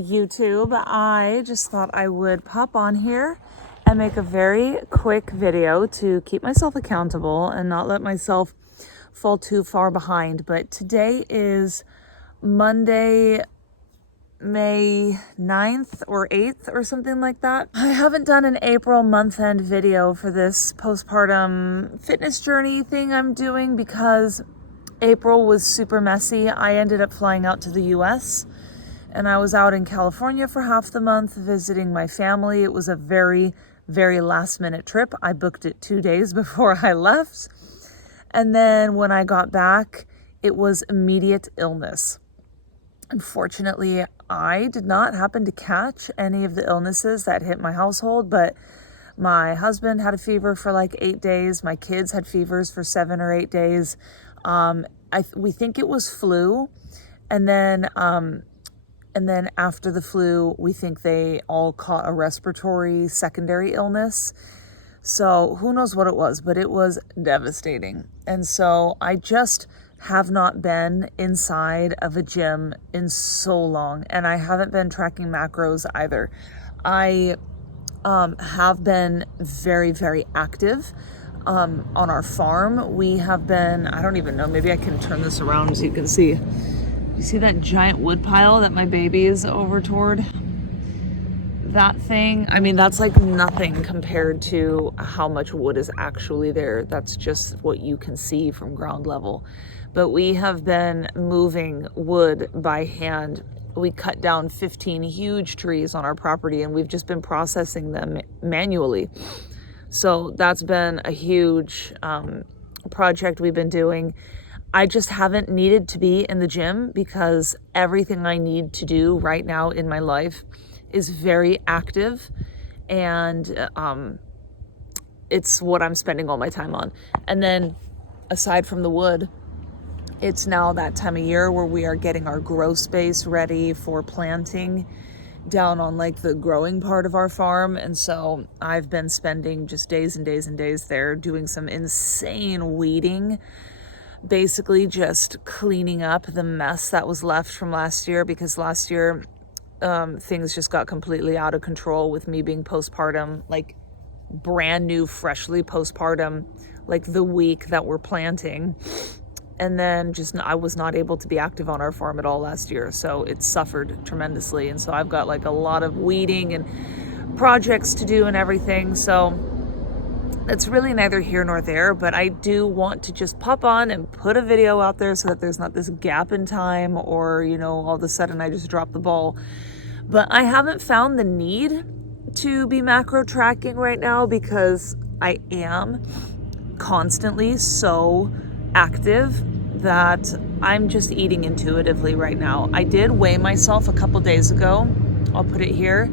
YouTube. I just thought I would pop on here and make a very quick video to keep myself accountable and not let myself fall too far behind. But today is Monday, May 9th or 8th or something like that. I haven't done an April month-end video for this postpartum fitness journey thing I'm doing because April was super messy. I ended up flying out to the US and I was out in California for half the month visiting my family. It was a very, very last minute trip. I booked it 2 days before I left. And then when I got back, it was immediate illness. Unfortunately, I did not happen to catch any of the illnesses that hit my household, but my husband had a fever for like 8 days. My kids had fevers for 7 or 8 days. We think it was flu. And then after the flu, we think they all caught a respiratory secondary illness. So who knows what it was, but it was devastating. And so I just have not been inside of a gym in so long, and I haven't been tracking macros either. I have been very, very active on our farm. We have been, I don't even know, maybe I can turn this around so you can see. You see that giant wood pile that my baby is over toward? That thing, I mean, that's like nothing compared to how much wood is actually there. That's just what you can see from ground level. But we have been moving wood by hand. We cut down 15 huge trees on our property and we've just been processing them manually. So that's been a huge project we've been doing. I just haven't needed to be in the gym because everything I need to do right now in my life is very active, and it's what I'm spending all my time on. And then aside from the wood, it's now that time of year where we are getting our grow space ready for planting down on like the growing part of our farm. And so I've been spending just days and days and days there doing some insane weeding, basically just cleaning up the mess that was left from last year, because last year things just got completely out of control with me being postpartum, like brand new, freshly postpartum, like the week that we're planting. And then I was not able to be active on our farm at all last year. So it suffered tremendously. And so I've got like a lot of weeding and projects to do and everything. So it's really neither here nor there, but I do want to just pop on and put a video out there so that there's not this gap in time or, all of a sudden I just drop the ball. But I haven't found the need to be macro tracking right now because I am constantly so active that I'm just eating intuitively right now. I did weigh myself a couple days ago. I'll put it here.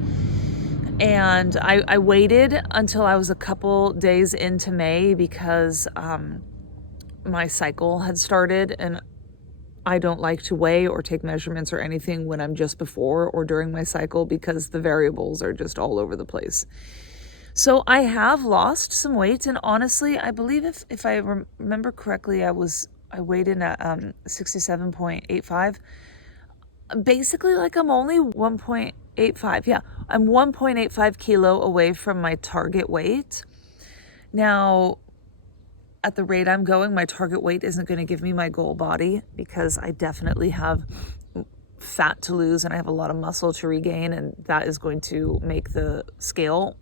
And I waited until I was a couple days into May because my cycle had started, and I don't like to weigh or take measurements or anything when I'm just before or during my cycle because the variables are just all over the place. So I have lost some weight, and honestly, I believe if I remember correctly, I weighed in at 67.85. Basically, like I'm only 1.85. Yeah, I'm 1.85 kilo away from my target weight. Now, at the rate I'm going, my target weight isn't going to give me my goal body because I definitely have fat to lose and I have a lot of muscle to regain, and that is going to make the scale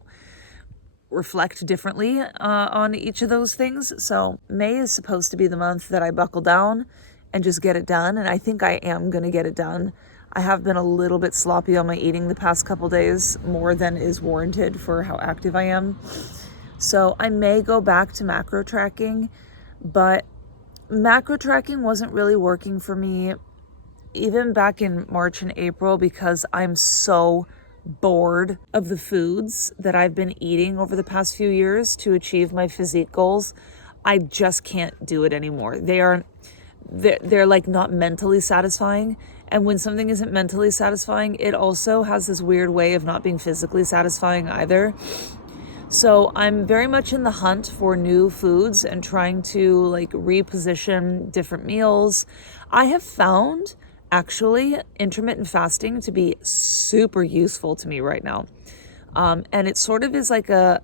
reflect differently on each of those things. So May is supposed to be the month that I buckle down and just get it done, and I think I am going to get it done. I have been a little bit sloppy on my eating the past couple days, more than is warranted for how active I am. So I may go back to macro tracking, but macro tracking wasn't really working for me even back in March and April because I'm so bored of the foods that I've been eating over the past few years to achieve my physique goals. I just can't do it anymore. They're like not mentally satisfying. And when something isn't mentally satisfying, it also has this weird way of not being physically satisfying either. So I'm very much in the hunt for new foods and trying to like reposition different meals. I have found actually intermittent fasting to be super useful to me right now. And it sort of is like I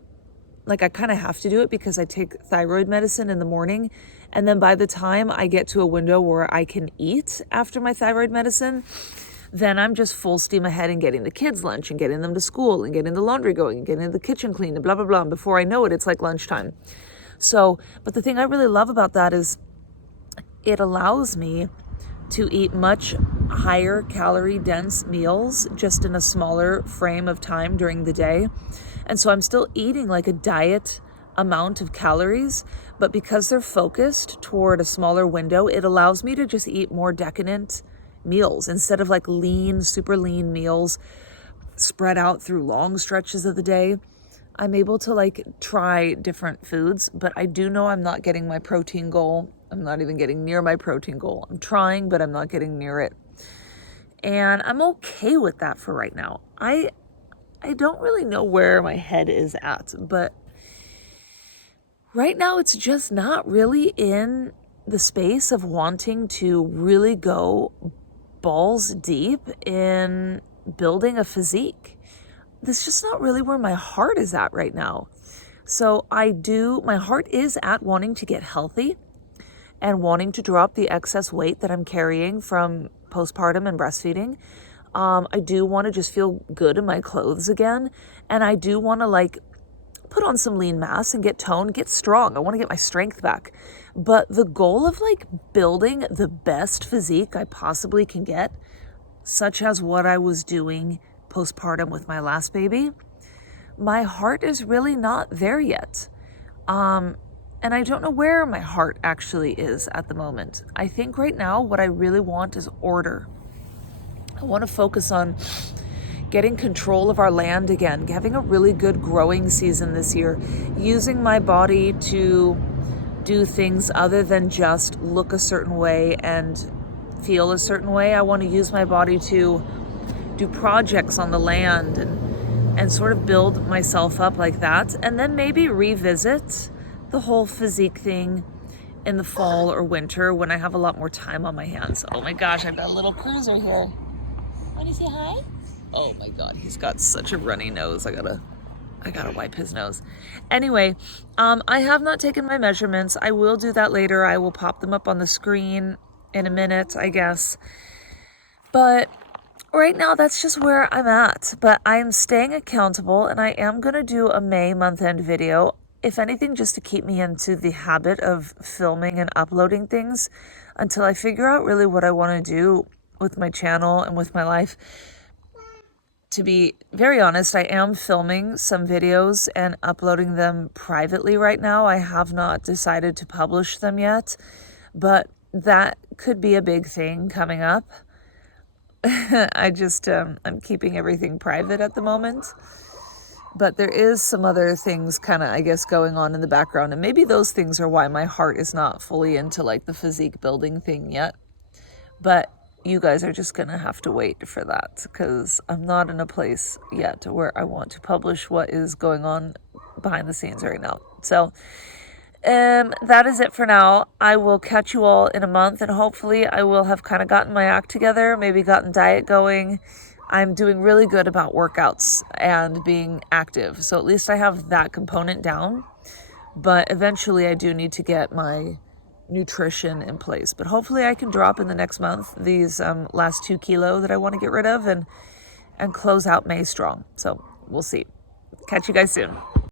kind of have to do it because I take thyroid medicine in the morning. And then by the time I get to a window where I can eat after my thyroid medicine, then I'm just full steam ahead and getting the kids lunch and getting them to school and getting the laundry going and getting the kitchen clean and blah, blah, blah. And before I know it, it's like lunchtime. So, but the thing I really love about that is it allows me to eat much higher calorie dense meals just in a smaller frame of time during the day. And so I'm still eating like a diet amount of calories, but because they're focused toward a smaller window, it allows me to just eat more decadent meals instead of like lean, super lean meals spread out through long stretches of the day. I'm able to like try different foods, but I do know I'm not getting my protein goal. I'm not even getting near my protein goal. I'm trying, but I'm not getting near it. And I'm okay with that for right now. I don't really know where my head is at, but right now it's just not really in the space of wanting to really go balls deep in building a physique. This is just not really where my heart is at right now. So my heart is at wanting to get healthy and wanting to drop the excess weight that I'm carrying from postpartum and breastfeeding. I do want to just feel good in my clothes again. And I do want to like put on some lean mass and get toned, get strong. I want to get my strength back. But the goal of like building the best physique I possibly can get, such as what I was doing postpartum with my last baby, my heart is really not there yet. And I don't know where my heart actually is at the moment. I think right now what I really want is order. I want to focus on getting control of our land again, having a really good growing season this year, using my body to do things other than just look a certain way and feel a certain way. I want to use my body to do projects on the land and sort of build myself up like that, and then maybe revisit the whole physique thing in the fall or winter when I have a lot more time on my hands. Oh my gosh, I've got a little cruiser here. Want to say hi? Oh my God, he's got such a runny nose. I gotta wipe his nose. Anyway, I have not taken my measurements. I will do that later. I will pop them up on the screen in a minute, I guess. But right now, that's just where I'm at. But I'm staying accountable, and I am gonna do a May month-end video. If anything, just to keep me into the habit of filming and uploading things until I figure out really what I want to do with my channel and with my life. To be very honest, I am filming some videos and uploading them privately right now. I have not decided to publish them yet, but that could be a big thing coming up. I'm keeping everything private at the moment. But there is some other things kind of, I guess, going on in the background. And maybe those things are why my heart is not fully into like the physique building thing yet. But you guys are just going to have to wait for that because I'm not in a place yet where I want to publish what is going on behind the scenes right now. So that is it for now. I will catch you all in a month, and hopefully I will have kind of gotten my act together, maybe gotten diet going. I'm doing really good about workouts and being active. So at least I have that component down. But eventually I do need to get my nutrition in place. But hopefully I can drop in the next month these last 2 kilos that I want to get rid of and close out May strong. So we'll see. Catch you guys soon.